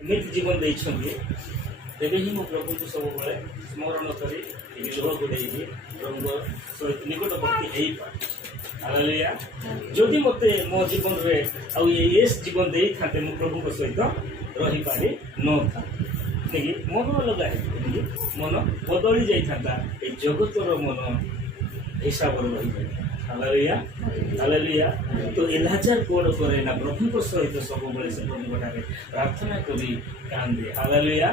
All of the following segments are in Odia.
ଏମିତି ଜୀବନ ଦେଇଛନ୍ତି ତେବେ ହିଁ ମୁଁ ପ୍ରଭୁଙ୍କୁ ସବୁବେଳେ ସ୍ମରଣ କରି ଟିକେ ଲୁହକୁ ଦେଇକି ପ୍ରଭୁଙ୍କ ସହିତ ନିକଟବର୍ତ୍ତୀ ହେଇପାରେ। ହାଲେଲୁୟା। ଯଦି ମୋତେ ମୋ ଜୀବନରେ ଆଉ ଏ ଜୀବନ ଦେଇଥାନ୍ତେ ମୁଁ ପ୍ରଭୁଙ୍କ ସହିତ ରହିପାରି ନଥାନ୍ତି। ମନ ଅଲଗା ହେଇକି ମନ ବଦଳି ଯାଇଥାନ୍ତା, ଏ ଜଗତର ମନ ହିସାବରେ ରହିପାରିବ। Hallelujah hallelujah. ତ ଏଲାଜାର କଣ କରେ ନା ପ୍ରଭୁଙ୍କ ସହିତ ସବୁବେଳେ ସେ ପ୍ରଭୁଙ୍କ ଠାରେ ପ୍ରାର୍ଥନା କରି କାନ୍ଦେ। Hallelujah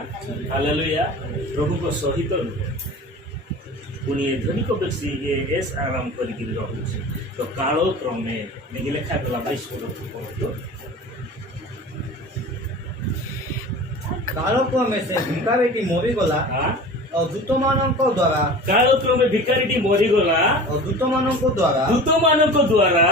hallelujah. ପ୍ରଭୁଙ୍କ ସହିତ ପୁଣି ଏ ଧନିକ ବ୍ୟକ୍ତି ଏସ୍ ଆରାମ କରିକି ରହୁଛି। ତ କାଳକ୍ରମେ ନେଇକି ଲେଖାଗଲା 22 କାଳକ୍ରମେ ସେ ଭିକାରୀଟି ମରିଗଲା ଆଉ ଦୂତମାନଙ୍କ ଦ୍ୱାରା କାଳକ୍ରମେ ଭିକାରୀଟି ମରିଗଲା ଦୂତମାନଙ୍କ ଦ୍ୱାରା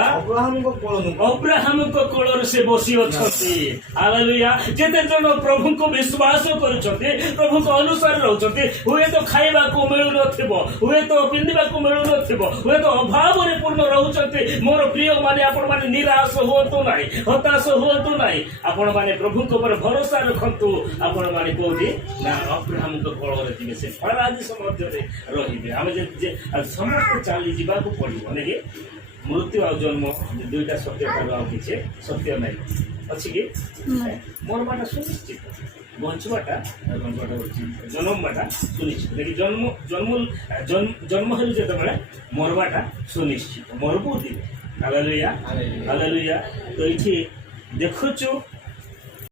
ଅବ୍ରାହମଙ୍କ କୋଳରେ ସେ ବସି ଅଛନ୍ତି। ହାଲେଲୁୟା। ଯେତେ ଜଣ ପ୍ରଭୁଙ୍କୁ ବିଶ୍ୱାସ କରୁଛନ୍ତି, ପ୍ରଭୁଙ୍କ ଅନୁସାରେ ରହୁଛନ୍ତି, ହୁଏତ ଖାଇବାକୁ ମିଳୁନଥିବ, ହୁଏତ ପିନ୍ଧିବାକୁ ମିଳୁନଥିବ, ହୁଏତ ଅଭାବରେ ପୂର୍ଣ୍ଣ ରହୁଛନ୍ତି। ମୋର ପ୍ରିୟମାନେ, ଆପଣମାନେ ନିରାଶ ହୁଅନ୍ତୁ ନାହିଁ, ହତାଶ ହୁଅନ୍ତୁ ନାହିଁ। ଆପଣମାନେ ପ୍ରଭୁଙ୍କ ଉପରେ ଭରସା ରଖନ୍ତୁ। ଆପଣମାନେ କୋଉଠି ନା ଅବ୍ରାହମଙ୍କ କୋଳରେ ଯିବେ, ସେ ପାରାଦୀସ ମଧ୍ୟରେ ରହିବେ। ଆମେ ସମସ୍ତେ ଚାଲି ଯିବାକୁ ପଡ଼ିବ ନାଇଁ। ମୃତ୍ୟୁ ଆଉ ଜନ୍ମ ଦୁଇଟା ସତ୍ୟ, ଆଉ କିଛି ସତ୍ୟ ନାହିଁ। ଅଛି କି ମରବାଟା ସୁନିଶ୍ଚିତ, ବଞ୍ଚିବାଟା ହଉଛି ଜନ୍ମବାଟା ସୁନିଶ୍ଚିତ। ଦେଖି ଜନ୍ମ ହେଲୁ ଯେତେବେଳେ ମରବାଟା ସୁନିଶ୍ଚିତ, ମରବୁ ଦିନେ। Hallelujah hallelujah. ତ ଏଇଠି ଦେଖୁଛୁ